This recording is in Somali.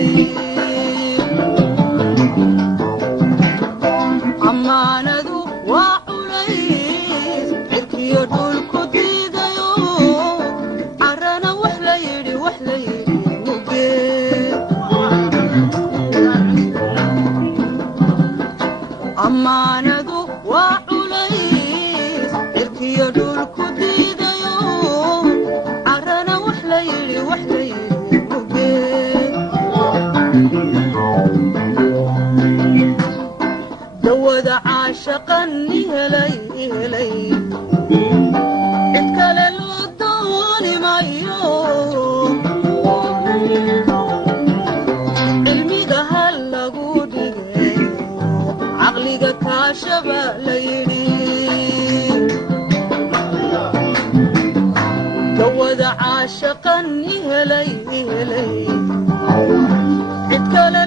yidhi ammaanadu waa culays cirkiyo dhulku diidayo carana wax la yidhi mugee ammaanadu waa culays cirkiyo dhulku diidayo carana wax la yidhi mugee dawada caashaqan helay cid kale loo dooni maayo cilmiga hal lagu dhigay caqliga kaashaba la yidhi dawada caashaqan helay cid kale